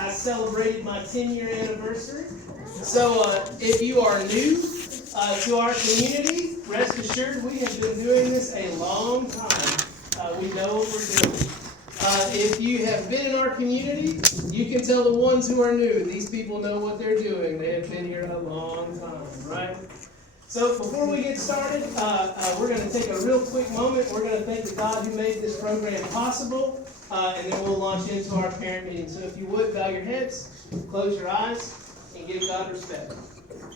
I celebrated my 10-year anniversary. So if you are new to our community, rest assured we have been doing this a long time. We know what we're doing. If you have been in our community, you can tell the ones who are new. These people know what they're doing. They have been here a long time, right? So before we get started, we're going to take a real quick moment. We're going to thank the God who made this program possible, and then we'll launch into our parent meeting. So if you would, bow your heads, close your eyes, and give God respect.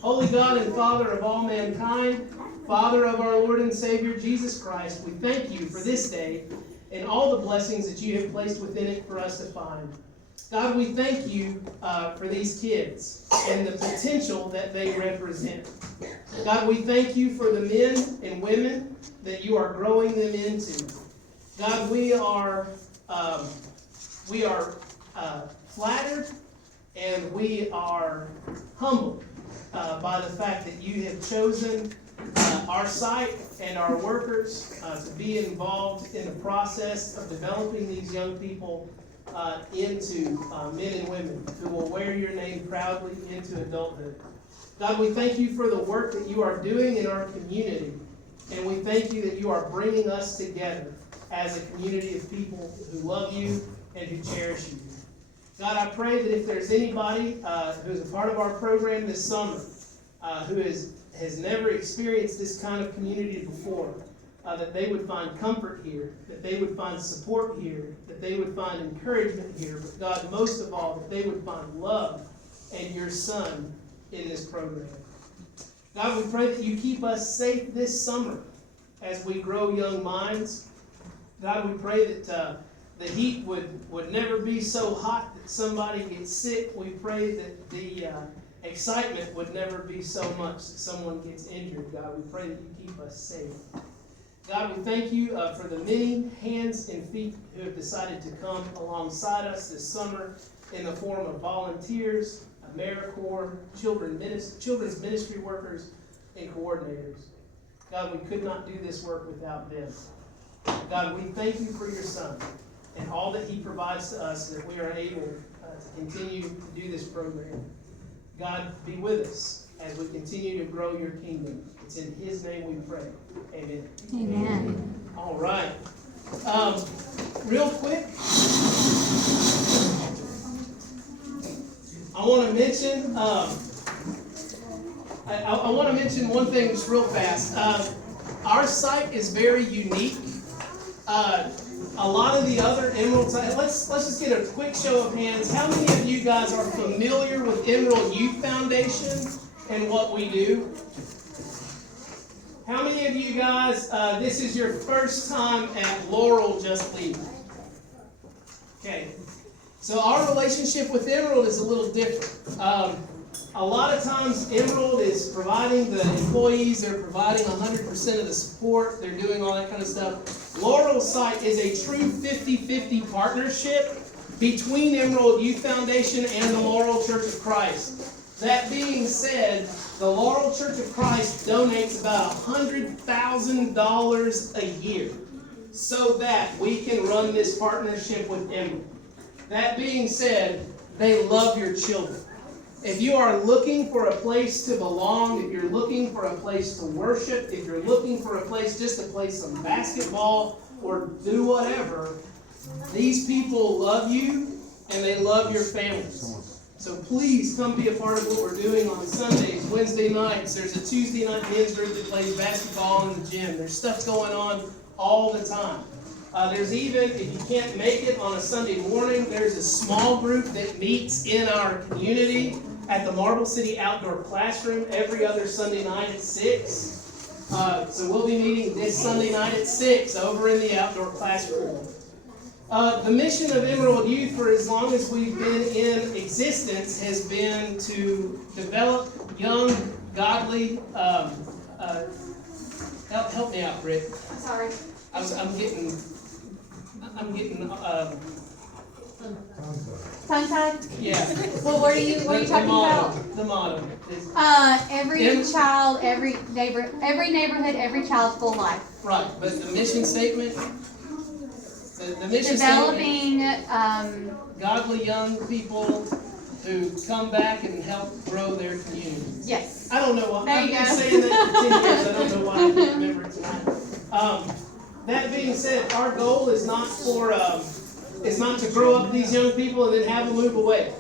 Holy God and Father of all mankind, Father of our Lord and Savior Jesus Christ, we thank you for this day and all the blessings that you have placed within it for us to find. God, we thank you for these kids and the potential that they represent. God, we thank you for the men and women that you are growing them into. God, we are flattered and we are humbled by the fact that you have chosen our site and our workers to be involved in the process of developing these young people into men and women who will wear your name proudly into adulthood. God, we thank you for the work that you are doing in our community, and we thank you that you are bringing us together as a community of people who love you and who cherish you. God, I pray that if there's anybody who is a part of our program this summer who has never experienced this kind of community before, that they would find comfort here, that they would find support here, that they would find encouragement here, but God, most of all, that they would find love and your Son in this program. God, we pray that you keep us safe this summer as we grow young minds. God, we pray that the heat would never be so hot that somebody gets sick. We pray that the excitement would never be so much that someone gets injured. God, we pray that you keep us safe. God, we thank you for the many hands and feet who have decided to come alongside us this summer in the form of volunteers, AmeriCorps, children's ministry workers, and coordinators. God, we could not do this work without them. God, we thank you for your Son and all that he provides to us that we are able to continue to do this program. God, be with us as we continue to grow your kingdom. It's in his name we pray. Amen. Amen. All right. Real quick, I want to mention I want to mention one thing just real fast. Our site is very unique. A lot of the other Emerald sites, let's just get a quick show of hands. How many of you guys are familiar with Emerald Youth Foundation and what we do? How many of you guys, this is your first time at Laurel Just Leaving? Okay. So our relationship with Emerald is a little different. A lot of times Emerald is providing the employees, they're providing 100% of the support, they're doing all that kind of stuff. Laurel's site is a true 50-50 partnership between Emerald Youth Foundation and the Laurel Church of Christ. That being said, the Laurel Church of Christ donates about $100,000 a year so that we can run this partnership with Emerald. That being said, they love your children. If you are looking for a place to belong, if you're looking for a place to worship, if you're looking for a place just to play some basketball or do whatever, these people love you and they love your families. So please come be a part of what we're doing on Sundays, Wednesday nights. There's a Tuesday night men's group that plays basketball in the gym. There's stuff going on all the time. There's even, if you can't make it on a Sunday morning, there's a small group that meets in our community at the Marble City Outdoor Classroom every other Sunday night at 6. So we'll be meeting this Sunday night at 6 over in the outdoor classroom. The mission of Emerald Youth for as long as we've been in existence has been to develop young, godly, help me out, Britt. I'm sorry. I'm getting Tongue-tied? yeah. Well, what are you talking about? The motto. Every child, every neighborhood, every child, full life. Right, but the mission statement, The mission statement, Developing, godly young people who come back and help grow their communities. yes. I don't know why, There I've you been go. saying that for 10 years, I don't know why I can't remember it tonight. That being said, our goal is not to grow up these young people and then have them move away.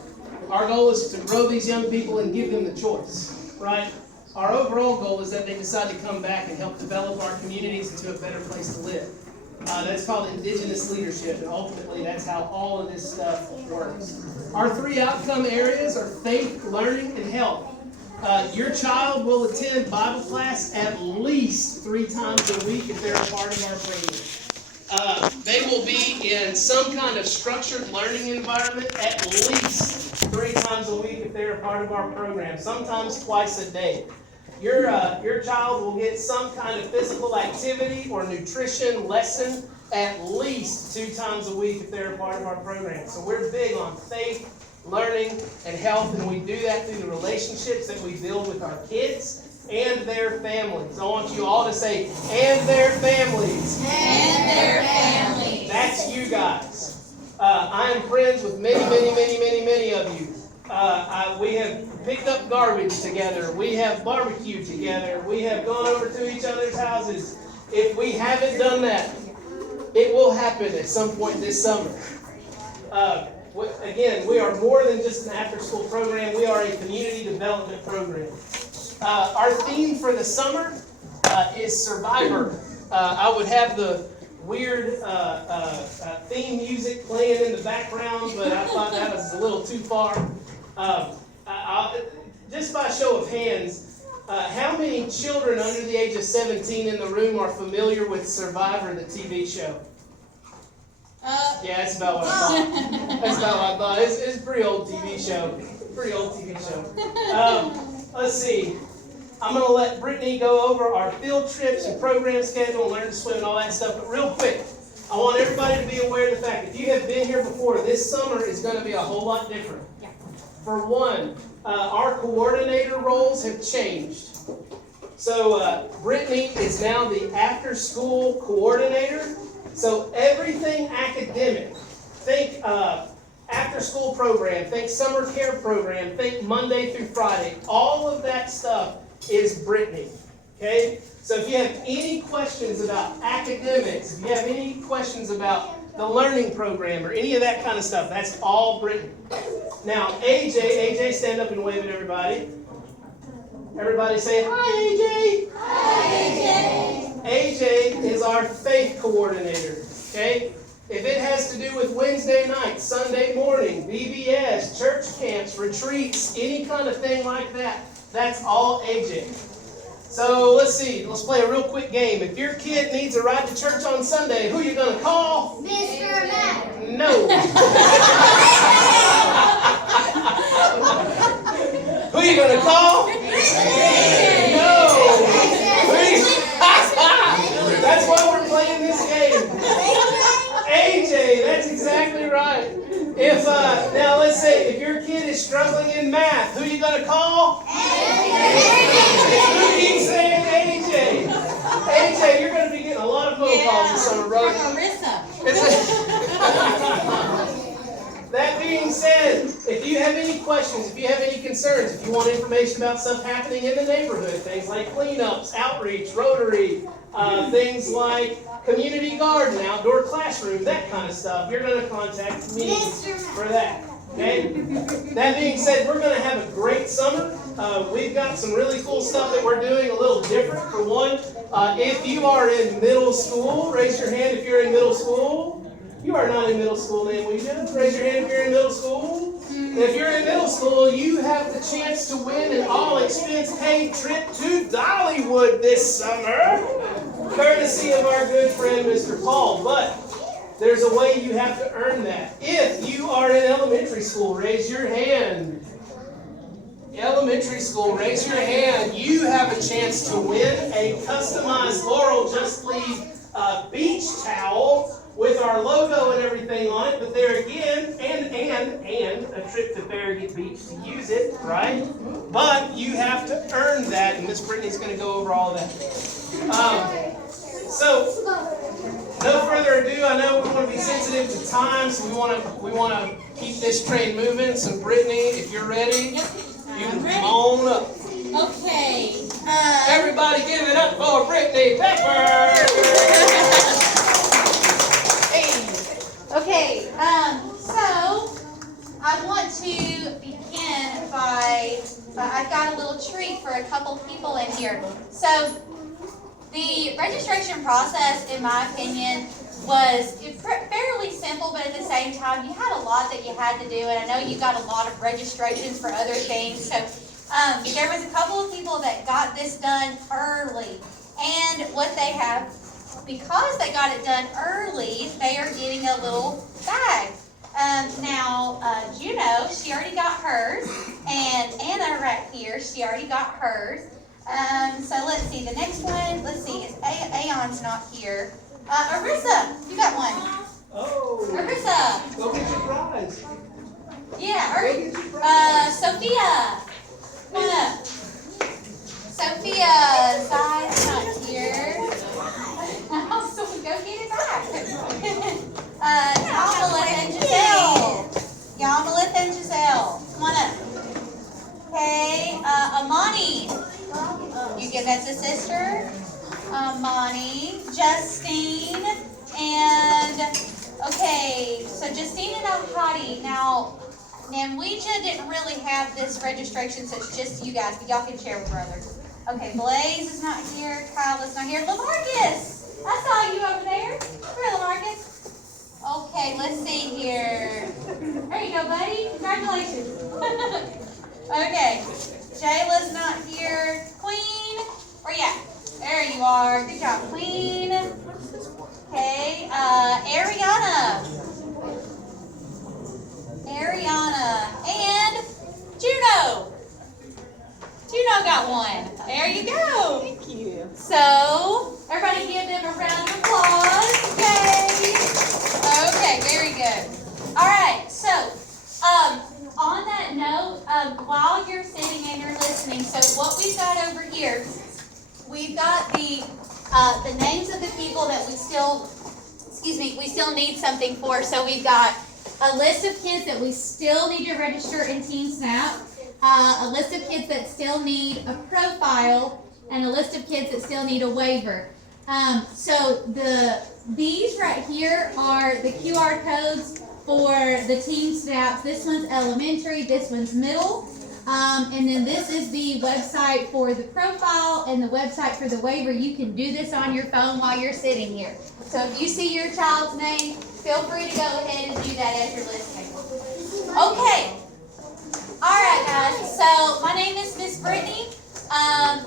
Our goal is to grow these young people and give them the choice, right? Our overall goal is that they decide to come back and help develop our communities into a better place to live. That's called indigenous leadership, and ultimately that's how all of this stuff works. Our 3 outcome areas are faith, learning, and health. Your child will attend Bible class at least 3 times a week if they're a part of our program. They will be in some kind of structured learning environment at least 3 times a week if they're a part of our program, sometimes twice a day. Your child will get some kind of physical activity or nutrition lesson at least 2 times a week if they're a part of our program. So we're big on faith, learning, and health, and we do that through the relationships that we build with our kids and their families. I want you all to say, and their families. And their families. That's you guys. I am friends with many of you. We have picked up garbage together. We have barbecued together. We have gone over to each other's houses. If we haven't done that, it will happen at some point this summer. Again, we are more than just an after-school program. We are a community development program. Our theme for the summer is Survivor. I would have the weird theme music playing in the background, but I thought that was a little too far. Just by show of hands, how many children under the age of 17 in the room are familiar with Survivor, the TV show? Yeah, that's about what I thought. That's about what I thought. It's a pretty old TV show. Let's see. I'm going to let Brittany go over our field trips and program schedule and learn to swim and all that stuff. But real quick, I want everybody to be aware of the fact if you have been here before, this summer is going to be a whole lot different. For one, our coordinator roles have changed. So Brittany is now the after-school coordinator. So everything academic, think after-school program, think summer care program, think Monday through Friday, all of that stuff is Brittany, okay? So if you have any questions about academics, if you have any questions about the learning program or any of that kind of stuff, that's all Brittany. Now, AJ, stand up and wave at everybody. Everybody say, hi, AJ. Hi, AJ. AJ is our faith coordinator, okay? If it has to do with Wednesday night, Sunday morning, VBS, church camps, retreats, any kind of thing like that, that's all AJ. So let's see, let's play a real quick game. If your kid needs a ride to church on Sunday, who are you going to call? Mr. Matt. No. Who are you going to call? No. That's why we're playing this game. AJ, that's exactly right. If now let's say if your kid is struggling in math, who are you going to call? Who keeps saying AJ? AJ, you're going to be getting a lot of phone calls this summer, brother. That being said, if you have any questions, if you have any concerns, if you want information about stuff happening in the neighborhood, things like cleanups, outreach, Rotary, things like community garden, outdoor classroom, that kind of stuff, you're going to contact me for that. Okay? That being said, we're going to have a great summer. We've got some really cool stuff that we're doing a little different. For one, if you are in middle school, raise your hand if you're in middle school. You are not in middle school, Nanweja. Raise your hand if you're in middle school. If you're in middle school, you have the chance to win an all-expense-paid trip to Dollywood this summer, courtesy of our good friend, Mr. Paul. But there's a way you have to earn that. If you are in elementary school, raise your hand. Elementary school, raise your hand. You have a chance to win a customized Laurel Just Leave beach towel with our logo and everything on it, but there again, and a trip to Farragut Beach to use it, right? But you have to earn that, and Miss Brittany's going to go over all of that. So no further ado, I know we want to be sensitive to time, so we want to keep this train moving. So Brittany, if you're ready, you can come on up. Okay. Everybody give it up for Brittany Pepper! Okay. So I want to begin by I've got a little treat for a couple people in here. So the registration process, in my opinion, was fairly simple, but at the same time, you had a lot that you had to do, and I know you got a lot of registrations for other things. So there was a couple of people that got this done early, and what they have, because they got it done early, they are getting a little bag. Now, Juno, she already got hers, and Anna right here, she already got hers. So let's see, the next one, let's see, is Aeon's not here. Arissa, you got one. Oh! Arissa. Go get your prize. Yeah, Sophia. Come on up. Sophia, Zai's not here. So we go get it back. Yamalith and Giselle. Yamalith and Giselle. Come on up. Okay, Amani. You give that to sister. Amani, Justine, and okay, so Justine and Alhadi. Now, Namweja didn't really have this registration, so it's just you guys, but y'all can share with brothers. Okay, Blaze is not here, Kyle is not here. LaMarcus, I saw you over there. Where, LaMarcus? Okay, let's see here. There you go, buddy. Congratulations. Okay, Jayla's not here. Queen, where you at? There you are. Good job, Queen. Okay, Ariana. And Juno. Juno got one. There you go. Thank you. So, everybody give them a round of applause. Yay. Okay, very good. All right, so, on that note, while you're sitting and you're listening, so what we've got over here, we've got the names of the people that we still need something for. So we've got a list of kids that we still need to register in TeamSnap, a list of kids that still need a profile, and a list of kids that still need a waiver. So these right here are the QR codes for the TeamSnaps. This one's elementary, this one's middle. And then this is the website for the profile and the website for the waiver. You can do this on your phone while you're sitting here. So if you see your child's name, feel free to go ahead and do that as you're listening. Okay. All right, guys. So my name is Miss Brittany.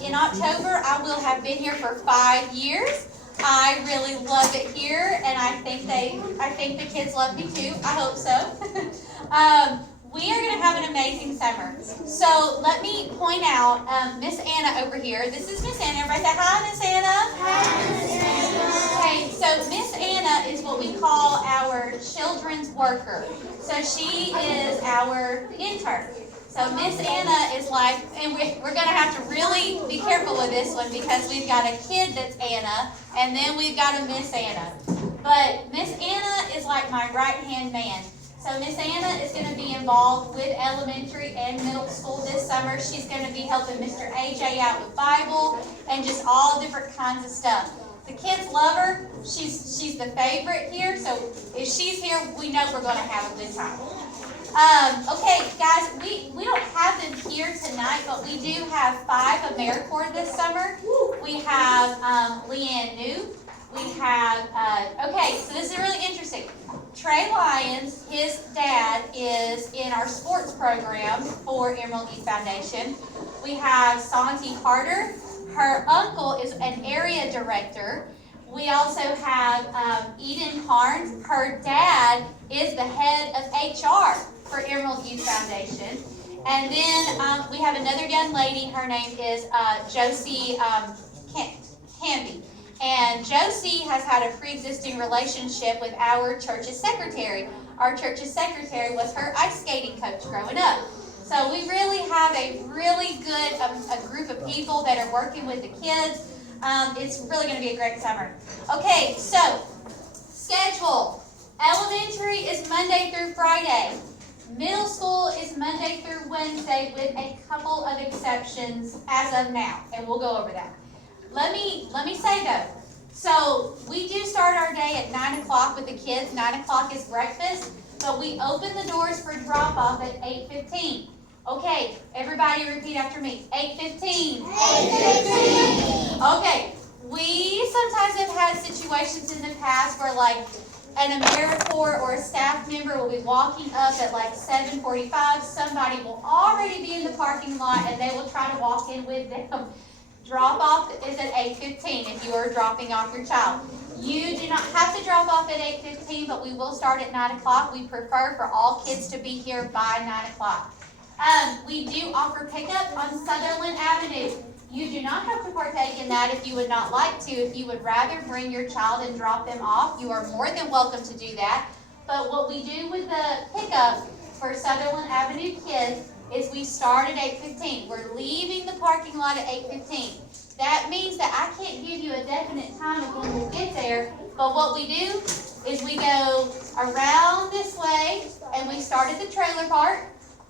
In October, I will have been here for 5 years. I really love it here, and I think the kids love me too. I hope so. We are going to have an amazing summer. So let me point out Miss Anna over here. This is Miss Anna. Everybody say hi, Miss Anna. Hi, Miss Anna. Okay, so Miss Anna is what we call our children's worker. So she is our intern. So Miss Anna is like, and we're going to have to really be careful with this one because we've got a kid that's Anna, and then we've got a Miss Anna. But Miss Anna is like my right-hand man. So Miss Anna is going to be involved with elementary and middle school this summer. She's going to be helping Mr. AJ out with Bible and just all different kinds of stuff. The kids love her. She's the favorite here. So if she's here, we know we're going to have a good time. Okay, guys, we don't have them here tonight, but we do have 5 AmeriCorps this summer. We have Leanne New. We have, okay, so this is really interesting. Trey Lyons, his dad, is in our sports program for Emerald Youth Foundation. We have Santi Carter. Her uncle is an area director. We also have Eden Carnes. Her dad is the head of HR for Emerald Youth Foundation. And then we have another young lady. Her name is Josie Canby. And Josie has had a pre-existing relationship with our church's secretary. Our church's secretary was her ice skating coach growing up. So we really have a really good a group of people that are working with the kids. It's really going to be a great summer. Okay, so Schedule. Elementary is Monday through Friday. Middle school is Monday through Wednesday with a couple of exceptions as of now, and we'll go over that. Let me say though, so we do start our day at 9 o'clock with the kids. 9 o'clock is breakfast, but we open the doors for drop-off at 8:15. Okay, everybody repeat after me. 8:15. 8:15. Okay, we sometimes have had situations in the past where like an AmeriCorps or a staff member will be walking up at like 7:45. Somebody will already be in the parking lot and they will try to walk in with them. Drop off is at 8:15 if you are dropping off your child. You do not have to drop off at 8:15, but we will start at 9 o'clock. We prefer for all kids to be here by 9 o'clock. We do offer pickup on Sutherland Avenue. You do not have to partake in that if you would not like to. If you would rather bring your child and drop them off, you are more than welcome to do that. But what we do with the pickup for Sutherland Avenue kids is we start at 8:15. We're leaving the parking lot at 8:15. That means that I can't give you a definite time of when we'll get there, but what we do is we go around this way and we start at the trailer park.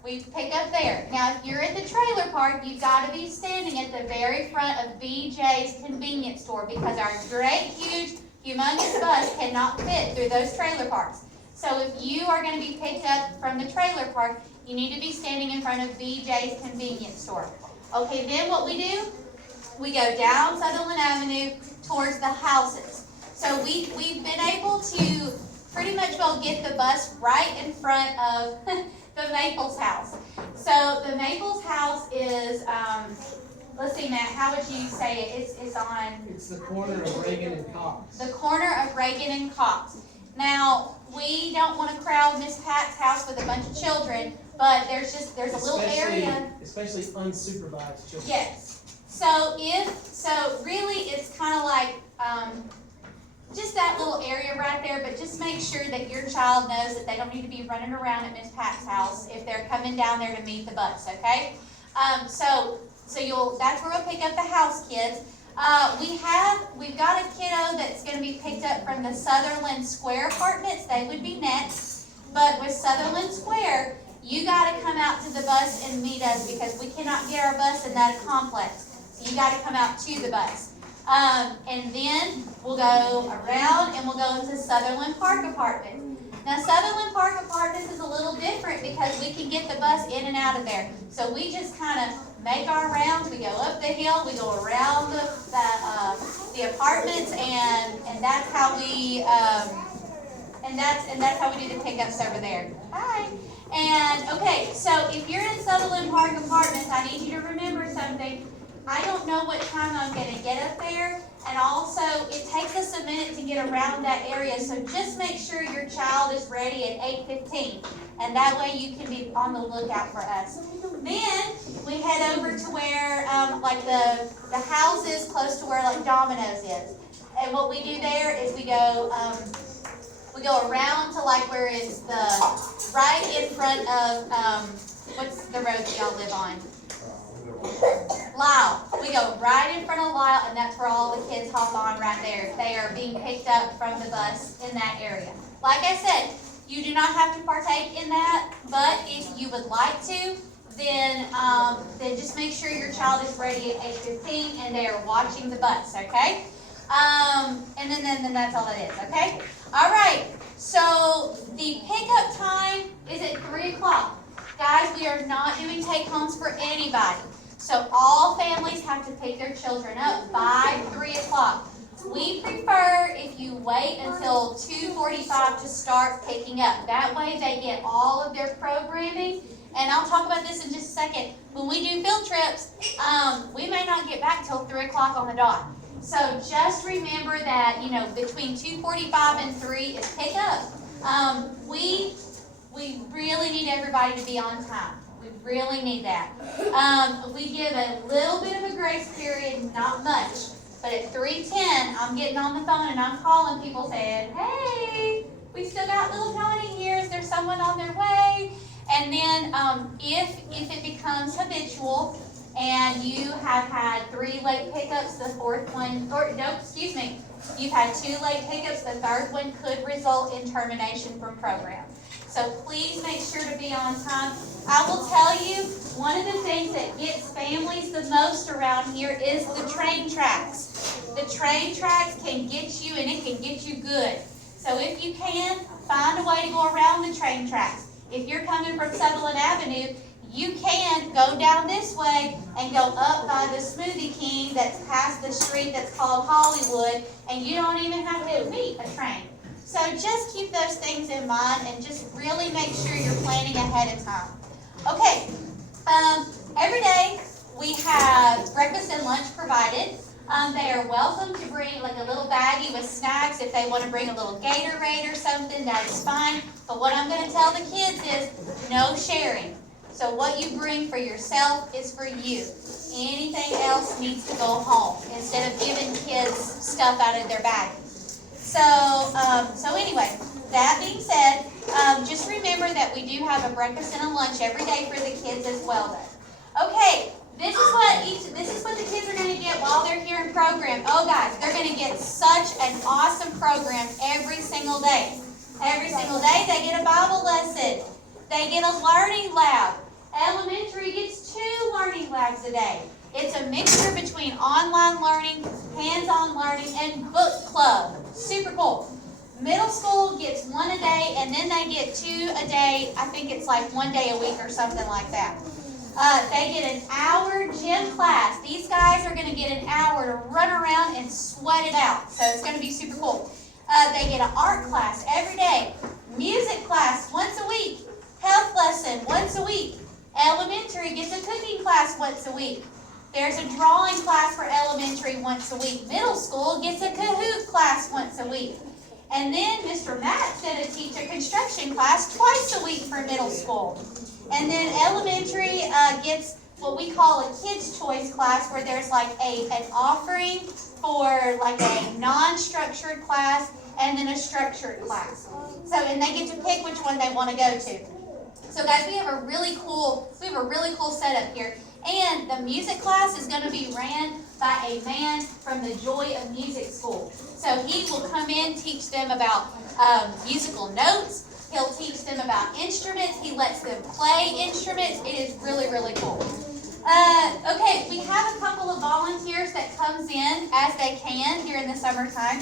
We pick up there. Now, if you're at the trailer park, you've got to be standing at the very front of BJ's convenience store because our great, huge, humongous bus cannot fit through those trailer parks. So if you are going to be picked up from the trailer park, you need to be standing in front of BJ's convenience store. Okay, then what we do, we go down Sutherland Avenue towards the houses. So we've been able to pretty much well get the bus right in front of the Maples house. So the Maples house is, let's see, Matt, how would you say it? It's on... It's the corner of Reagan and Cox. The corner of Reagan and Cox. Now, we don't want to crowd Miss Pat's house with a bunch of children, but there's a little area. Especially unsupervised children. Yes. So really it's kind of like, just that little area right there, but just make sure that your child knows that they don't need to be running around at Miss Pat's house if they're coming down there to meet the bus, okay? So that's where we'll pick up the house kids. We've got a kiddo that's going to be picked up from the Sutherland Square apartments. They would be next. But with Sutherland Square, you got to come out to the bus and meet us because we cannot get our bus in that complex. So you got to come out to the bus. And then we'll go around and we'll go into Sutherland Park Apartments. Now, Sutherland Park Apartments is a little different because we can get the bus in and out of there. So we just kind of make our rounds. We go up the hill, we go around the apartments, and that's how we that's how we do the pickups over there. Hi. And okay, so if you're in Sutherland Park Apartments, I need you to remember something. I don't know what time I'm going to get up there, and also it takes us a minute to get around that area, so just make sure your child is ready at 8:15, and that way you can be on the lookout for us. Then we head over to where like the houses close to where like Domino's is, and what we do there is we go around to like where it's the right in front of what's the road that y'all live on? Lyle. We go right in front of Lyle, and that's where all the kids hop on right there. They are being picked up from the bus in that area. Like I said, you do not have to partake in that, but if you would like to, then just make sure your child is ready at 8:15 and they are watching the bus, okay? And then that's all it is, okay? All right, so the pickup time is at 3 o'clock. Guys, we are not doing take-homes for anybody. So all families have to pick their children up by 3 o'clock. We prefer if you wait until 2:45 to start picking up. That way they get all of their programming. And I'll talk about this in just a second. When we do field trips, we may not get back till 3 o'clock on the dot. So just remember that, you know, between 2:45 and 3 is pickup. We really need everybody to be on time. We really need that. We give a little bit of a grace period, not much. But at 3:10, I'm getting on the phone and I'm calling people saying, hey, we still got little Johnny here. Is there someone on their way? And then if it becomes habitual and you have had 3 late pickups, the 4th one, or no, excuse me, You've had 2 late pickups. The third one could result in termination from program. So please make sure to be on time. I will tell you, one of the things that gets families the most around here is the train tracks. The train tracks can get you, and it can get you good. So if you can, find a way to go around the train tracks. If you're coming from Sutherland Avenue, you can go down this way and go up by the Smoothie King that's past the street that's called Hollywood, and you don't even have to meet a train. So just keep those things in mind and just really make sure you're planning ahead of time. Okay, every day we have breakfast and lunch provided. They are welcome to bring like a little baggie with snacks. If they want to bring a little Gatorade or something, that is fine. But what I'm going to tell the kids is no sharing. So what you bring for yourself is for you. Anything else needs to go home instead of giving kids stuff out of their bag. So anyway, that being said, just remember that we do have a breakfast and a lunch every day for the kids as well though. Okay, this is what the kids are going to get while they're here in program. Oh guys, they're going to get such an awesome program every single day. Every single day they get a Bible lesson. They get a learning lab. Elementary gets 2 learning labs a day. It's a mixture between online learning, hands-on learning, and book club. Super cool. Middle school gets 1 a day, and then they get 2 a day. I think it's like 1 day a week or something like that. They get an hour gym class. These guys are going to get an hour to run around and sweat it out. So it's going to be super cool. They get an art class every day. Music class once a week. Health lesson once a week. Elementary gets a cooking class once a week. There's a drawing class for elementary once a week. Middle school gets a Kahoot class once a week. And then Mr. Matt's going to teach a construction class twice a week for middle school. And then elementary gets what we call a kids' choice class, where there's like an offering for like a non-structured class and then a structured class. So, and they get to pick which one they want to go to. So guys, we have a really cool setup here. And the music class is going to be ran by a man from the Joy of Music School. So he will come in, teach them about musical notes. He'll teach them about instruments. He lets them play instruments. It is really, really cool. Okay, we have a couple of volunteers that comes in as they can here in the summertime.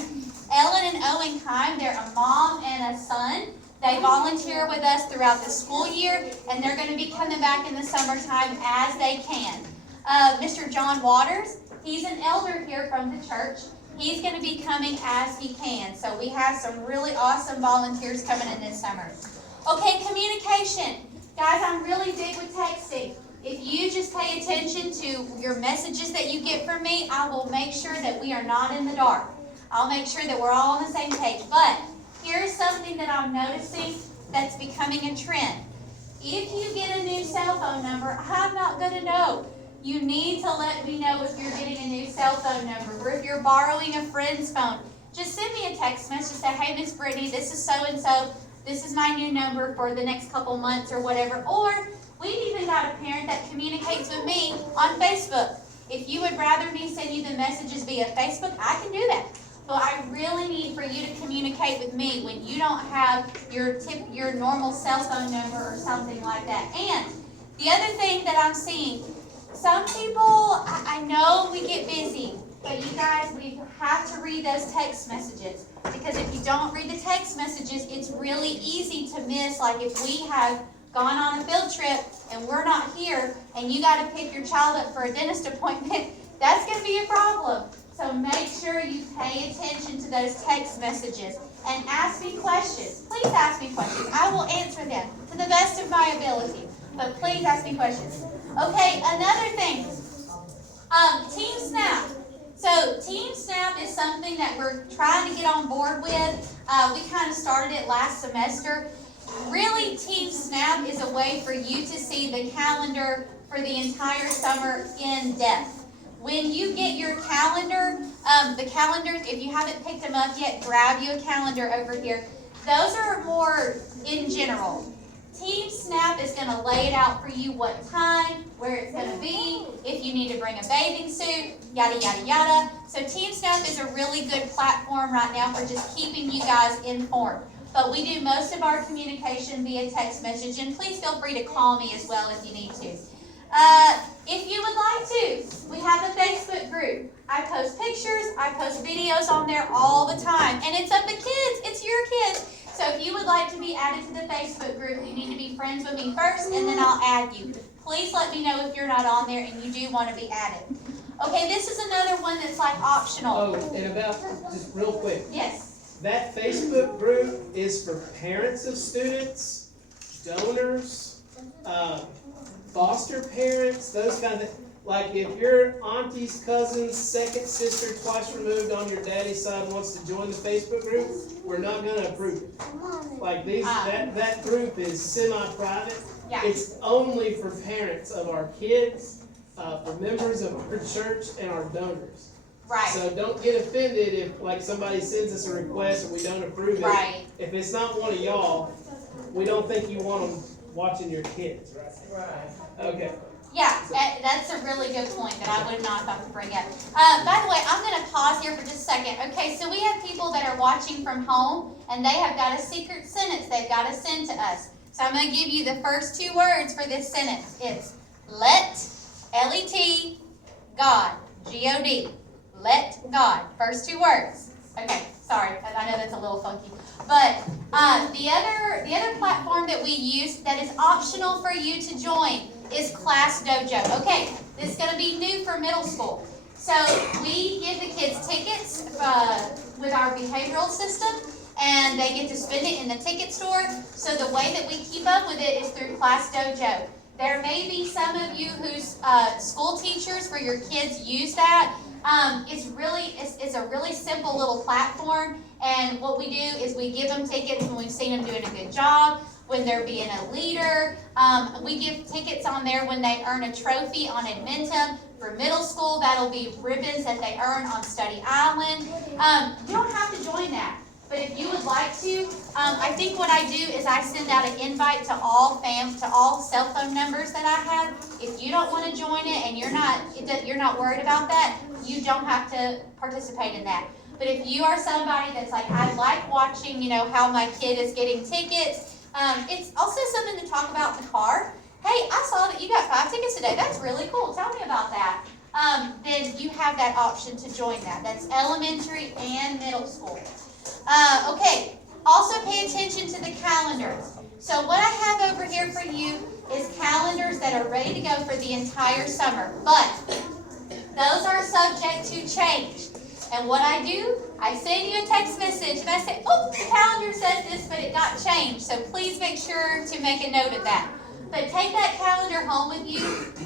Ellen and Owen Kime, they're a mom and a son. They volunteer with us throughout the school year, and they're going to be coming back in the summertime as they can. Mr. John Waters, he's an elder here from the church. He's going to be coming as he can. So we have some really awesome volunteers coming in this summer. Okay, communication. Guys, I'm really big with texting. If you just pay attention to your messages that you get from me, I will make sure that we are not in the dark. I'll make sure that we're all on the same page. But here's something that I'm noticing that's becoming a trend. If you get a new cell phone number, I'm not going to know. You need to let me know if you're getting a new cell phone number, or if you're borrowing a friend's phone. Just send me a text message. Say, hey, Miss Brittany, this is so-and-so. This is my new number for the next couple months or whatever. Or we've even got a parent that communicates with me on Facebook. If you would rather me send you the messages via Facebook, I can do that. But I really need for you to communicate with me when you don't have your normal cell phone number or something like that. And the other thing that I'm seeing, some people, I know we get busy, but you guys, we have to read those text messages. Because if you don't read the text messages, it's really easy to miss. Like if we have gone on a field trip and we're not here and you got to pick your child up for a dentist appointment, that's going to be a problem. So make sure you pay attention to those text messages and ask me questions. Please ask me questions. I will answer them to the best of my ability. But please ask me questions. Okay, another thing. Team Snap. So Team Snap is something that we're trying to get on board with. We kind of started it last semester. Really, Team Snap is a way for you to see the calendar for the entire summer in depth. When you get your calendar, the calendars, if you haven't picked them up yet, grab you a calendar over here. Those are more in general. Team Snap is going to lay it out for you what time, where it's going to be, if you need to bring a bathing suit, yada, yada, yada. So Team Snap is a really good platform right now for just keeping you guys informed. But we do most of our communication via text message, and please feel free to call me as well if you need to. If you would like to, we have a Facebook group. I post pictures, I post videos on there all the time, and it's of the kids, it's your kids. So if you would like to be added to the Facebook group, you need to be friends with me first, and then I'll add you. Please let me know if you're not on there and you do want to be added. Okay, this is another one that's like optional. Oh, and about, just real quick, Yes. that Facebook group is for parents of students, donors, foster parents, those kind of, like if your auntie's cousin's second sister twice removed on your daddy's side wants to join the Facebook group, we're not gonna approve it. Like that group is semi-private. Yeah. It's only for parents of our kids, for members of our church and our donors. Right. So don't get offended if like somebody sends us a request and we don't approve it. Right. If it's not one of y'all, we don't think you want them watching your kids, right? Right. Okay. Yeah, that's a really good point that I would not have to bring up. By the way, I'm going to pause here for just a second. Okay, so we have people that are watching from home, and they have got a secret sentence they've got to send to us. So I'm going to give you the first two words for this sentence. It's let, L-E-T, God, G-O-D. Let God. First two words. Okay, sorry, I know that's a little funky. But the other platform that we use that is optional for you to join is Class Dojo. Okay, this is going to be new for middle school. So we give the kids tickets with our behavioral system, and they get to spend it in the ticket store. So the way that we keep up with it is through Class Dojo. There may be some of you whose school teachers for your kids use that. It's a really simple little platform, and what we do is we give them tickets when we've seen them doing a good job, when they're being a leader. We give tickets on there when they earn a trophy on Edmentum. For middle school, that'll be ribbons that they earn on Study Island. You don't have to join that, but if you would like to, I think what I do is I send out an invite to all cell phone numbers that I have. If you don't want to join it and you're not worried about that, you don't have to participate in that. But if you are somebody that's like, I like watching, how my kid is getting tickets. It's also something to talk about in the car. Hey, I saw that you got 5 tickets today. That's really cool. Tell me about that. Then you have that option to join that. That's elementary and middle school. Okay, also pay attention to the calendars. So what I have over here for you is calendars that are ready to go for the entire summer. But those are subject to change. And what I do, I send you a text message and I say, oh, the calendar says this, but it got changed. So please make sure to make a note of that. But take that calendar home with you,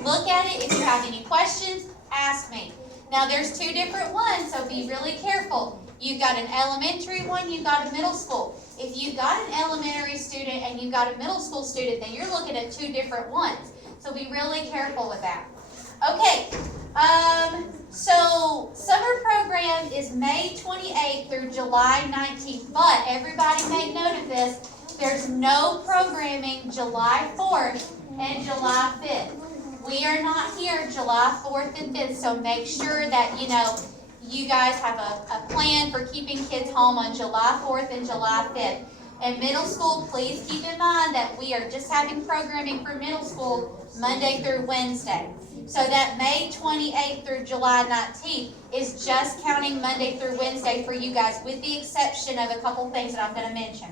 look at it. If you have any questions, ask me. Now there's 2 different ones, so be really careful. You've got an elementary one, you've got a middle school. If you've got an elementary student and you've got a middle school student, then you're looking at 2 different ones. So be really careful with that. Okay, so summer program is May 28th through July 19th, but everybody make note of this. There's no programming July 4th and July 5th. We are not here July 4th and 5th, so make sure that, you guys have a plan for keeping kids home on July 4th and July 5th. In middle school, please keep in mind that we are just having programming for middle school Monday through Wednesday. So that May 28th through July 19th is just counting Monday through Wednesday for you guys, with the exception of a couple things that I'm going to mention.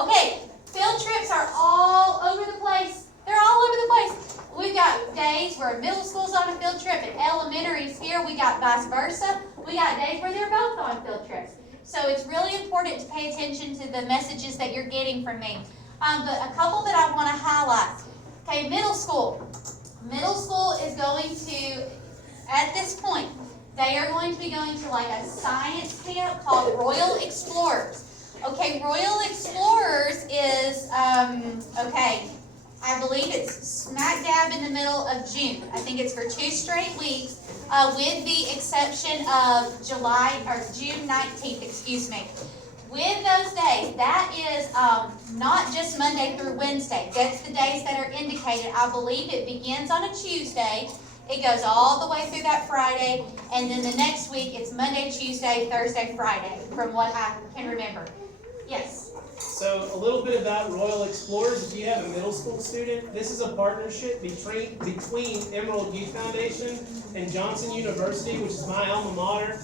Okay, field trips are all over the place. They're all over the place. We've got days where middle school's on a field trip and elementary's here. We got vice versa. We got days where they're both on field trips. So it's really important to pay attention to the messages that you're getting from me. But a couple that I want to highlight. Okay, middle school. Middle school is going to, at this point, they are going to be going to like a science camp called Royal Explorers. Okay, Royal Explorers is, I believe it's smack dab in the middle of June. I think it's for 2 straight weeks, with the exception of June 19th, excuse me. with those days, that is not just Monday through Wednesday. That's the days that are indicated. I believe it begins on a Tuesday. It goes all the way through that Friday, and then the next week it's Monday, Tuesday, Thursday, Friday, from what I can remember. Yes? So a little bit about Royal Explorers. If you have a middle school student, this is a partnership between Emerald Youth Foundation and Johnson University, which is my alma mater.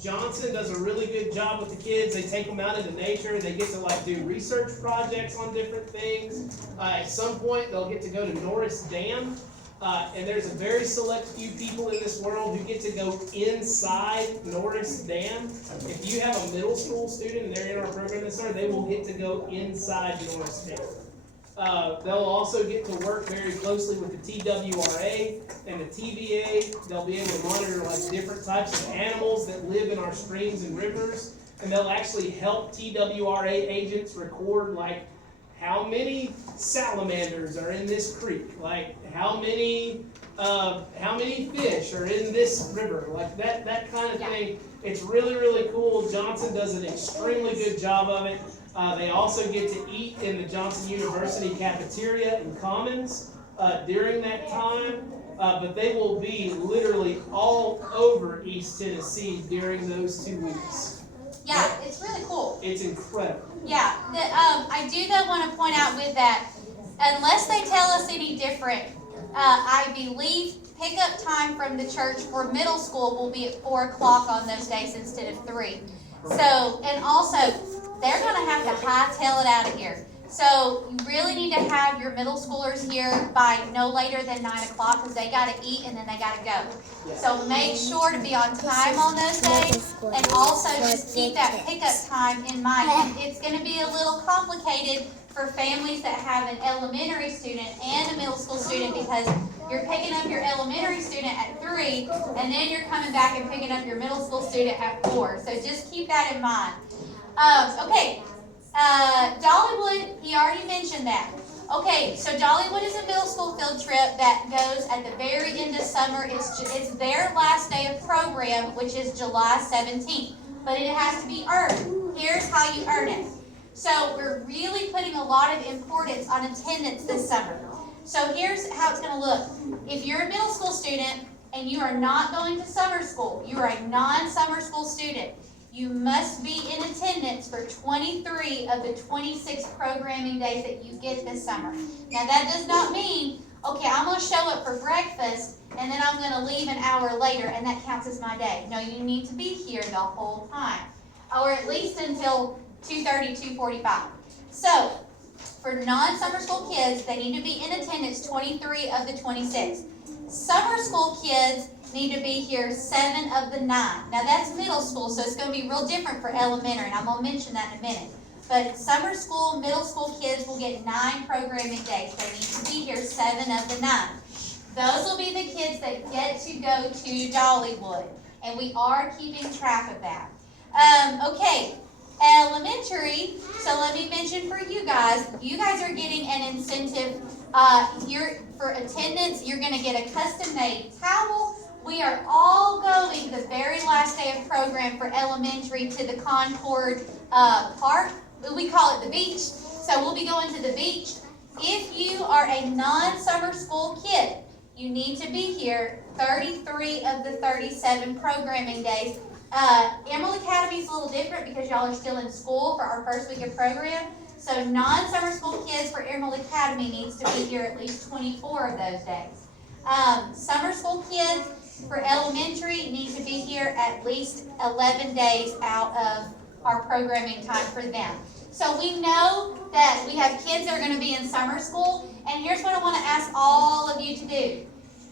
Johnson does a really good job with the kids. They take them out into nature. They get to do research projects on different things. At some point, they'll get to go to Norris Dam. And there's a very select few people in this world who get to go inside Norris Dam. If you have a middle school student and they're in our program this summer, they will get to go inside Norris Dam. They'll also get to work very closely with the TWRA and the TVA. They'll be able to monitor different types of animals that live in our streams and rivers. And they'll actually help TWRA agents record how many salamanders are in this creek, how many fish are in this river, that kind of thing. It's really, really cool. Johnson does an extremely good job of it. They also get to eat in the Johnson University cafeteria and commons during that time, but they will be literally all over East Tennessee during those 2 weeks. Yeah, it's really cool. It's incredible. Yeah, I do though want to point out with that, unless they tell us any different, I believe pickup time from the church for middle school will be at 4 o'clock on those days instead of 3. So, and also, they're going to have to hightail it out of here. So, you really need to have your middle schoolers here by no later than 9 o'clock because they got to eat and then they got to go. So, make sure to be on time on those days and also just keep that pickup time in mind. It's going to be a little complicated for families that have an elementary student and a middle school student because you're picking up your elementary student at 3 and then you're coming back and picking up your middle school student at 4. So, just keep that in mind. Okay. Dollywood, he already mentioned that. Okay, so Dollywood is a middle school field trip that goes at the very end of summer. It's their last day of program, which is July 17th. But it has to be earned. Here's how you earn it. So we're really putting a lot of importance on attendance this summer. So here's how it's going to look. If you're a middle school student and you are not going to summer school, you are a non-summer school student, you must be in attendance for 23 of the 26 programming days that you get this summer. Now that does not mean, okay, I'm going to show up for breakfast and then I'm going to leave an hour later and that counts as my day. No, you need to be here the whole time, or at least until 2:30, 2:45. So, for non-summer school kids, they need to be in attendance 23 of the 26. Summer school kids need to be here 7 of the 9. Now that's middle school, so it's going to be real different for elementary, and I'm going to mention that in a minute. But summer school, middle school kids will get 9 programming days. They need to be here 7 of the 9. Those will be the kids that get to go to Dollywood, and we are keeping track of that. Okay, elementary, so let me mention for you guys are getting an incentive. For attendance, you're going to get a custom-made towel. We are all going the very last day of program for elementary to the Concord Park. We call it the beach. So we'll be going to the beach. If you are a non-summer school kid, you need to be here 33 of the 37 programming days. Emerald Academy is a little different because y'all are still in school for our first week of program. So non-summer school kids for Emerald Academy needs to be here at least 24 of those days. Summer school kids for elementary need to be here at least 11 days out of our programming time for them. So we know that we have kids that are going to be in summer school, and here's what I want to ask all of you to do.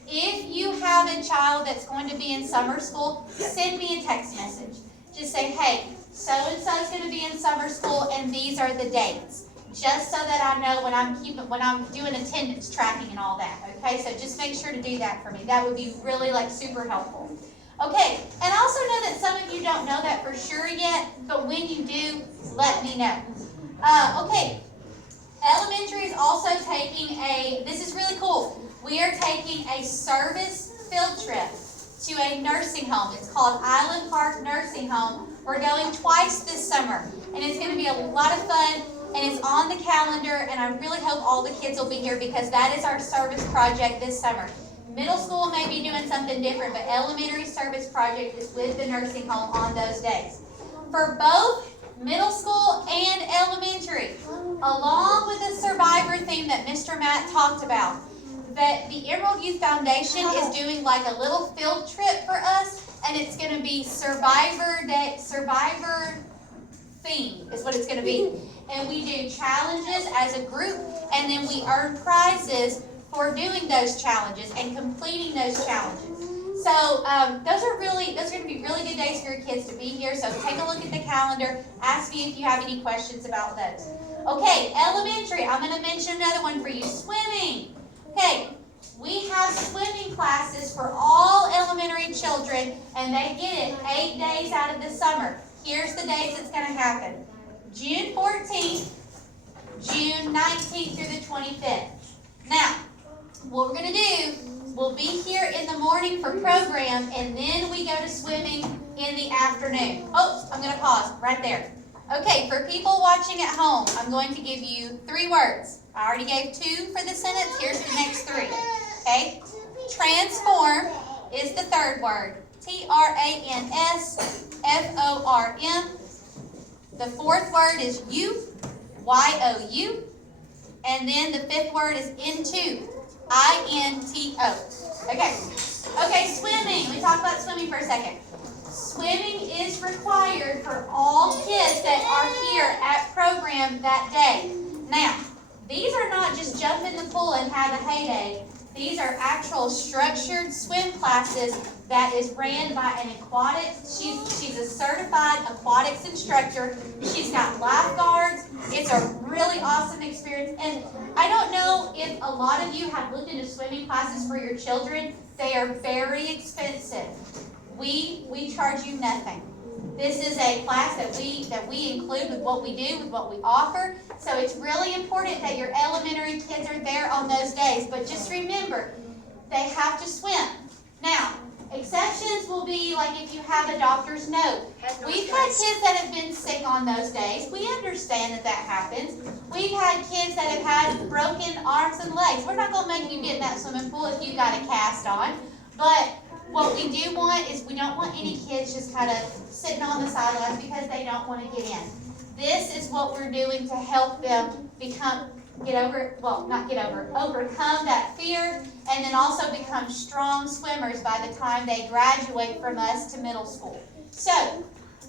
If you have a child that's going to be in summer school, send me a text message. Just say, hey, so-and-so is going to be in summer school, and these are the dates. Just so that I know when I'm doing attendance tracking and all that. Okay, so just make sure to do that for me. That would be really super helpful. Okay, and I also know that some of you don't know that for sure yet, but when you do, let me know. Okay, elementary is also taking this is really cool. We are taking a service field trip to a nursing home. It's called Island Park Nursing Home. We're going twice this summer, and it's going to be a lot of fun, and it's on the calendar, and I really hope all the kids will be here because that is our service project this summer. Middle school may be doing something different, but elementary service project is with the nursing home on those days. For both middle school and elementary, along with the survivor theme that Mr. Matt talked about, that the Emerald Youth Foundation is doing like a little field trip for us, and it's going to be Survivor theme is what it's going to be. And we do challenges as a group, and then we earn prizes for doing those challenges and completing those challenges. So those are going to be really good days for your kids to be here. So take a look at the calendar. Ask me if you have any questions about those. Okay, elementary. I'm going to mention another one for you. Swimming. Okay, we have swimming classes for all elementary children, and they get it 8 days out of the summer. Here's the days it's going to happen. June 14th, June 19th through the 25th. Now, what we're going to do, we'll be here in the morning for program, and then we go to swimming in the afternoon. Oh, I'm going to pause right there. Okay, for people watching at home, I'm going to give you 3 words. I already gave 2 for the sentence. Here's the next 3. Okay? Transform is the 3rd word. Transform. The 4th word is you. Y-O-U. And then the 5th word is into. I-N-T-O. Okay. Okay, swimming. We talked about swimming for a second. Swimming is required for all kids that are here at program that day. Now, these are not just jump in the pool and have a heyday. These are actual structured swim classes that is ran by an aquatics. She's a certified aquatics instructor. She's got lifeguards. It's a really awesome experience. And I don't know if a lot of you have looked into swimming classes for your children. They are very expensive. We charge you nothing. This is a class that we include with what we do, with what we offer. So it's really important that your elementary kids are there on those days. But just remember, they have to swim. Now, exceptions will be like if you have a doctor's note. We've had kids that have been sick on those days. We understand that happens. We've had kids that have had broken arms and legs. We're not going to make you get in that swimming pool if you've got a cast on. But what we do want is we don't want any kids just kind of sitting on the sidelines because they don't want to get in. This is what we're doing to help them overcome that fear, and then also become strong swimmers by the time they graduate from us to middle school. So,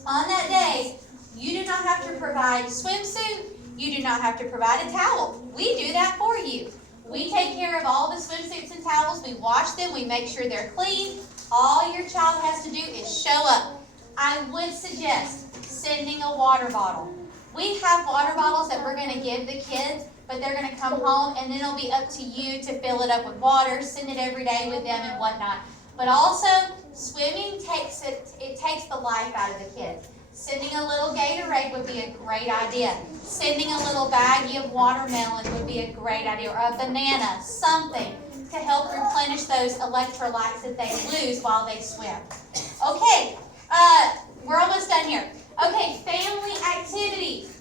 on that day, you do not have to provide a swimsuit, you do not have to provide a towel. We do that for you. We take care of all the swimsuits and towels, we wash them, we make sure they're clean. All your child has to do is show up. I would suggest sending a water bottle. We have water bottles that we're going to give the kids, but they're going to come home, and then it'll be up to you to fill it up with water, send it every day with them and whatnot. But also, swimming takes the life out of the kids. Sending a little Gatorade would be a great idea. Sending a little baggie of watermelon would be a great idea, or a banana, something to help replenish those electrolytes that they lose while they swim. Okay, we're almost done here. Okay, family activities.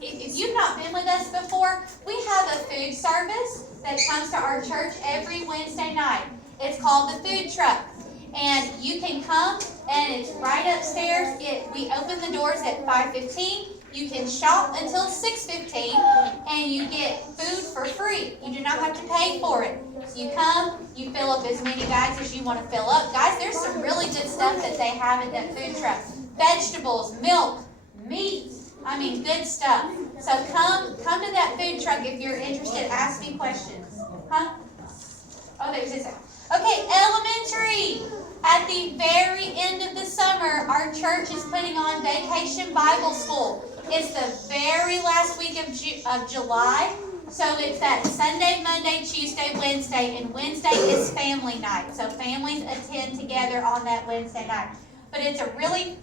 If you've not been with us before, we have a food service that comes to our church every Wednesday night. It's called the food truck. And you can come, and it's right upstairs. We open the doors at 5:15. You can shop until 6:15, and you get food for free. You do not have to pay for it. So you come, you fill up as many bags as you want to fill up. Guys, there's some really good stuff that they have at that food truck. Vegetables, milk, meat. I mean, good stuff. So come to that food truck if you're interested. Ask me questions. Huh? Oh, there's this. Okay, elementary. At the very end of the summer, our church is putting on Vacation Bible School. It's the very last week of July. So it's that Sunday, Monday, Tuesday, Wednesday, and Wednesday is family night. So families attend together on that Wednesday night. But it's a really,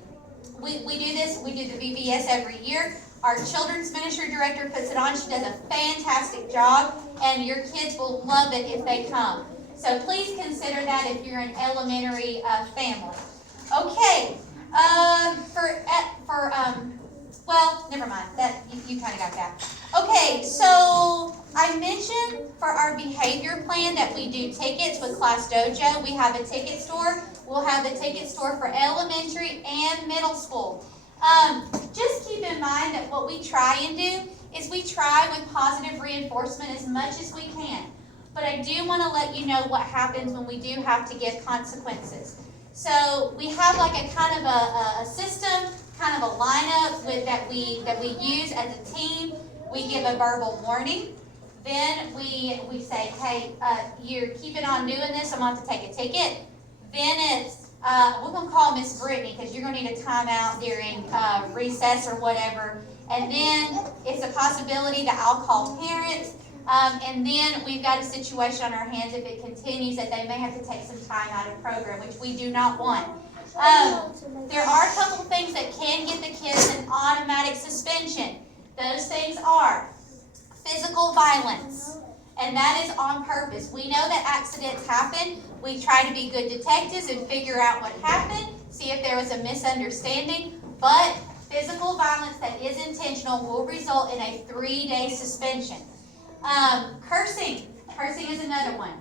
we do the VBS every year. Our children's ministry director puts it on. She does a fantastic job, and your kids will love it if they come. So please consider that if you're an elementary family. Okay, Well, never mind. That you kind of got that. Okay, so I mentioned for our behavior plan that we do tickets with Class Dojo. We have a ticket store. We'll have a ticket store for elementary and middle school. Just keep in mind that what we try and do is we try with positive reinforcement as much as we can. But I do want to let you know what happens when we do have to give consequences. So we have like a kind of a system, kind of a lineup that we use as a team. We give a verbal warning. Then we say, hey, you're keeping on doing this, I'm going to have to take a ticket. Then it's, we're going to call Miss Brittany because you're going to need a timeout during recess or whatever. And then it's a possibility that I'll call parents. And then we've got a situation on our hands if it continues that they may have to take some time out of program, which we do not want. There are a couple of things that can get the kids an automatic suspension. Those things are physical violence, and that is on purpose. We know that accidents happen. We try to be good detectives and figure out what happened, see if there was a misunderstanding, but physical violence that is intentional will result in a 3-day suspension. Cursing is another one.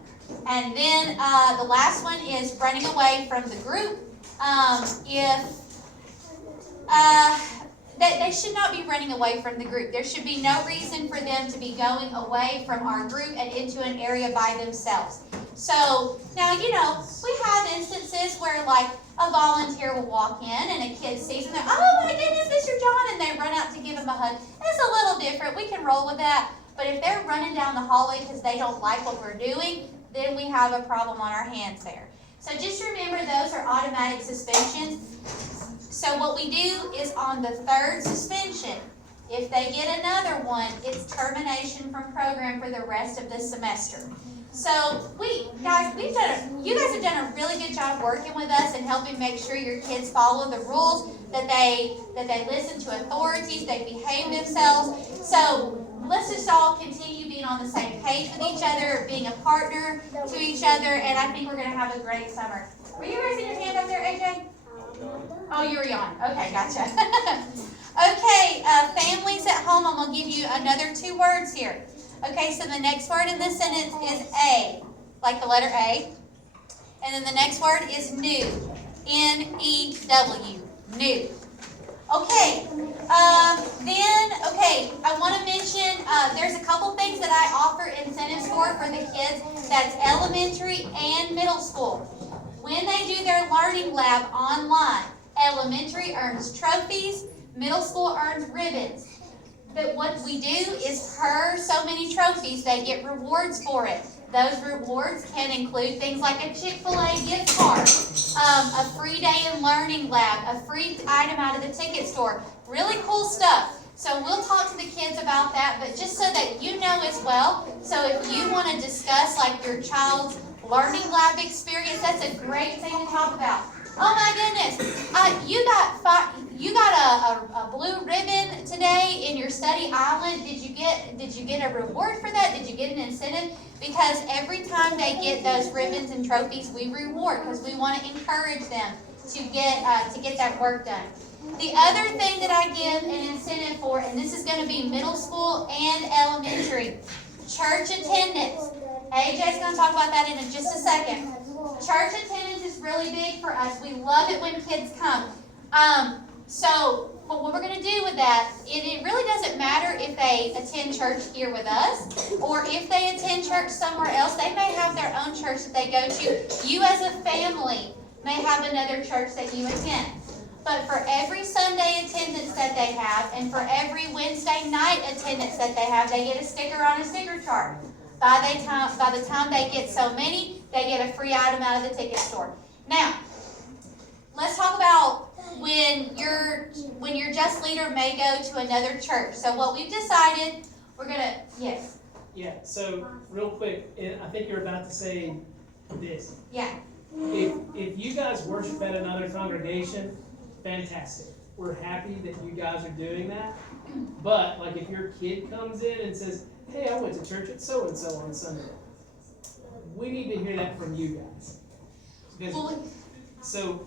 And then the last one is running away from the group. They should not be running away from the group. There should be no reason for them to be going away from our group and into an area by themselves. So now, we have instances where like a volunteer will walk in and a kid sees them, oh my goodness, Mr. John, and they run out to give him a hug. It's a little different. We can roll with that. But if they're running down the hallway because they don't like what we're doing, then we have a problem on our hands there. So just remember, those are automatic suspensions. So what we do is on the 3rd suspension, if they get another one, it's termination from program for the rest of the semester. So you guys have done a really good job working with us and helping make sure your kids follow the rules, that they listen to authorities, they behave themselves. So let's just all continue being on the same page with each other, being a partner to each other, and I think we're going to have a great summer. Were you raising your hand up there, AJ? Oh, you were yawning. Okay, gotcha. Okay, families at home, I'm going to give you another 2 words here. Okay, so the next word in this sentence is A, like the letter A. And then the next word is new, N-E-W, new. Okay, I want to mention there's a couple things that I offer incentives for the kids. That's elementary and middle school. When they do their learning lab online, elementary earns trophies, middle school earns ribbons. But what we do is per so many trophies, they get rewards for it. Those rewards can include things like a Chick-fil-A gift card, a free day in learning lab, a free item out of the ticket store. Really cool stuff. So we'll talk to the kids about that, but just so that you know as well. So if you want to discuss like your child's learning lab experience, that's a great thing to talk about. Oh my goodness, you got a blue ribbon today in your study island. Did you get a reward for that? Did you get an incentive? Because every time they get those ribbons and trophies, we reward because we want to encourage them to get that work done. The other thing that I give an incentive for, and this is going to be middle school and elementary, church attendance. AJ's going to talk about that in just a second. Church attendance is really big for us. We love it when kids come. But what we're going to do with that, it really doesn't matter if they attend church here with us or if they attend church somewhere else. They may have their own church that they go to. You as a family may have another church that you attend. But for every Sunday attendance that they have and for every Wednesday night attendance that they have, they get a sticker on a sticker chart. By the time they get so many, they get a free item out of the ticket store. Now, let's talk about when your Just Leader may go to another church. So what we've decided, yes. Yeah, so real quick, I think you're about to say this. Yeah. If you guys worship at another congregation, fantastic. We're happy that you guys are doing that. But like if your kid comes in and says, hey, I went to church at so-and-so on Sunday, we need to hear that from you guys. Because So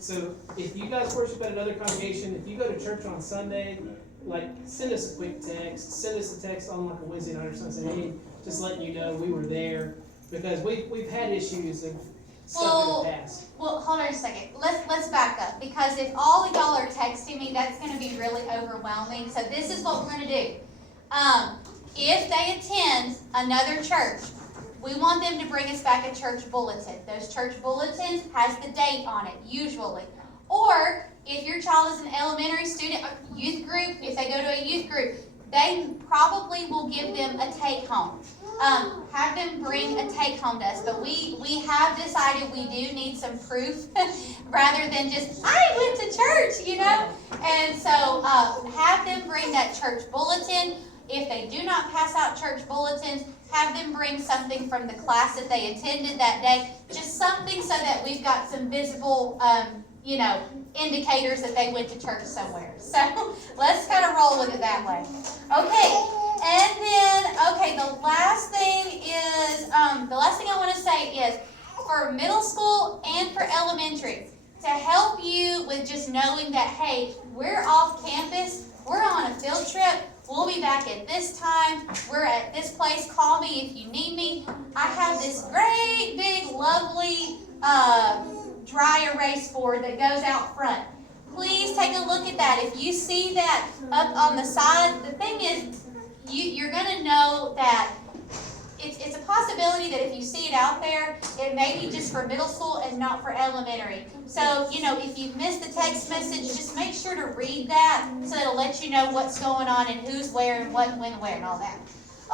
if you guys worship at another congregation, if you go to church on Sunday, like, send us a quick text, send us a text on like a Wednesday night or something, say, hey, just letting you know we were there, because we've had issues and stuff in the past. Well, hold on a second. Let's back up, because if all of y'all are texting me, that's gonna be really overwhelming. So this is what we're gonna do. If they attend another church, we want them to bring us back a church bulletin. Those church bulletins has the date on it, usually. Or if your child is an elementary student, a youth group, if they go to a youth group, they probably will give them a take-home. Have them bring a take-home to us. But we have decided we do need some proof rather than just, I went to church, you know? And so have them bring that church bulletin. If they do not pass out church bulletins, have them bring something from the class that they attended that day. Just something so that we've got some visible, indicators that they went to church somewhere. So let's kind of roll with it that way. Okay, and then, the last thing is, the last thing I want to say is for middle school and for elementary, to help you with just knowing that, hey, we're off campus, we're on a field trip, we'll be back at this time, we're at this place, call me if you need me. I have this great, big, lovely, dry erase board that goes out front. Please take a look at that. If you see that up on the side, the thing is, you're going to know that it's a possibility that if you see it out there, it may be just for middle school and not for elementary. So, if you've missed the text message, just make sure to read that so it'll let you know what's going on and who's where and what, when, where, and all that.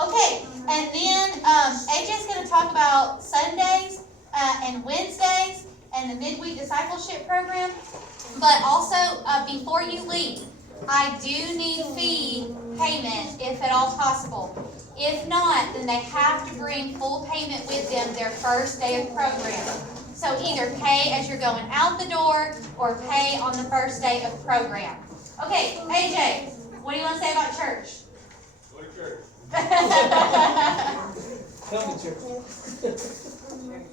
Okay, and then AJ's going to talk about Sundays and Wednesdays and the midweek discipleship program. But also, before you leave, I do need fee payment if at all possible. If not, then they have to bring full payment with them their first day of program. So either pay as you're going out the door or pay on the first day of program. Okay, AJ, what do you want to say about church? Go to church. Come to church.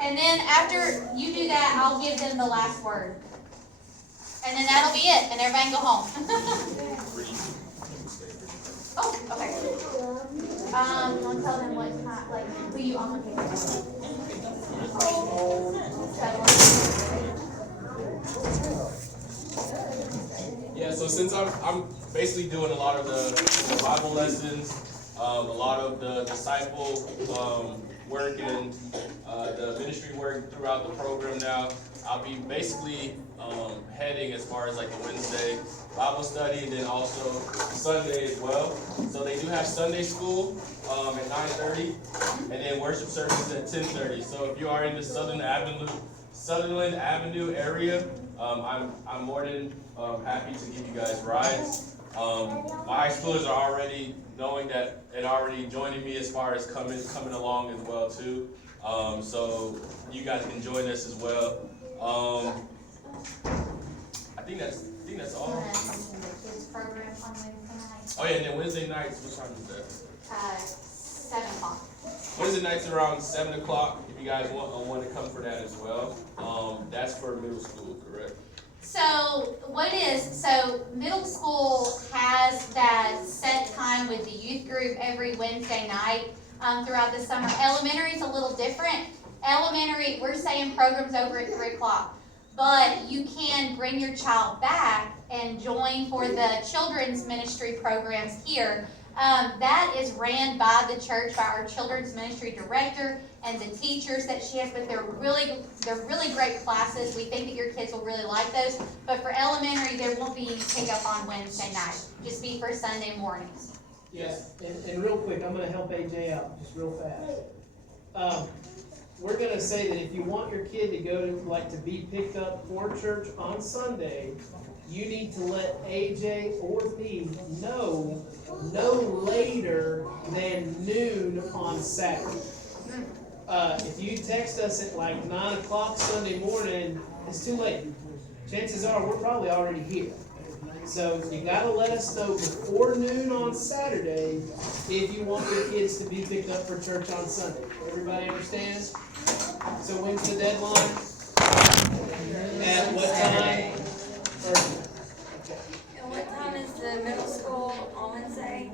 And then after you do that, I'll give them the last word. And then that'll be it, and everybody can go home. Oh, okay. Don't tell them what time, like, who you allocate Yeah, so since I'm basically doing a lot of the Bible lessons, a lot of the disciple work and the ministry work throughout the program now, I'll be basically heading as far as like the Wednesday Bible study and then also Sunday as well. So they do have Sunday school at 9:30 and then worship service at 10:30. So if you are in the Sutherland Avenue area, I'm more than happy to give you guys rides. My high schoolers are already knowing that and already joining me as far as coming along as well too. So you guys can join us as well. I think that's all. the kids program on Wednesday night. Oh yeah, and then Wednesday nights, what time is that? 7 o'clock. Wednesday nights around 7 o'clock. If you guys want to come for that as well. That's for middle school, correct? So what it is, so middle school has that set time with the youth group every Wednesday night throughout the summer. Elementary is a little different. Elementary, we're saying programs over at 3 o'clock. But you can bring your child back and join for the children's ministry programs here. That is ran by the church, by our children's ministry director and the teachers that she has, but they're really great classes. We think that your kids will really like those. But for elementary, there won't be pickup on Wednesday night. Just be for Sunday mornings. Yes, and real quick, I'm gonna help AJ out, just real fast. We're gonna say that if you want your kid to go to be picked up for church on Sunday, you need to let AJ or me know no later than noon on Saturday. If you text us at like 9 o'clock Sunday morning, it's too late. Chances are we're probably already here. So you gotta let us know before noon on Saturday if you want your kids to be picked up for church on Sunday. Everybody understands? So when's the deadline? At what time? Thursday. And what time is the middle school on Wednesday?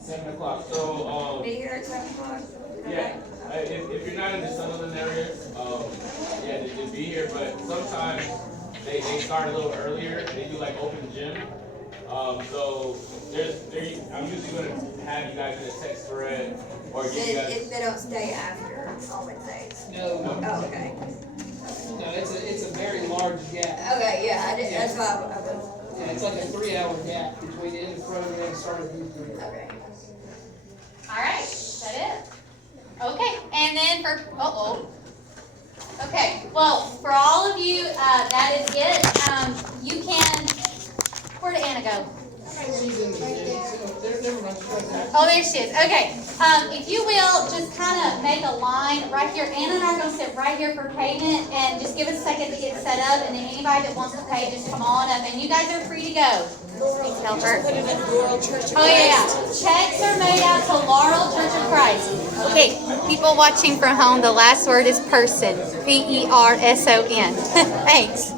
7 o'clock. So, Be here at 7 o'clock? yeah, if you're not in the Sutherland area, yeah, just be here. But sometimes they start a little earlier. They do like open gym. So I'm usually gonna have you guys in a text thread or give you guys. If they don't stay after on Wednesdays? No, Oh, okay. no, it's a very large gap. Okay, yeah, that's why I was, Yeah, it's like a 3-hour gap between the end of program and start of youth group. okay. All right, is that it? Okay, and then for, okay, well, for all of you, that is it. You can, where did Anna go? She's in the gym, so never mind, she's right there. Oh, there she is. Okay. If you will, just kind of make a line right here. Anna and I are going to sit right here for payment, and just give us a second to get set up. And then anybody that wants to pay, just come on up. And you guys are free to go. Please help her. Oh yeah. Checks are made out to Laurel Church of Christ. Okay, people watching from home, the last word is person. Person. Thanks.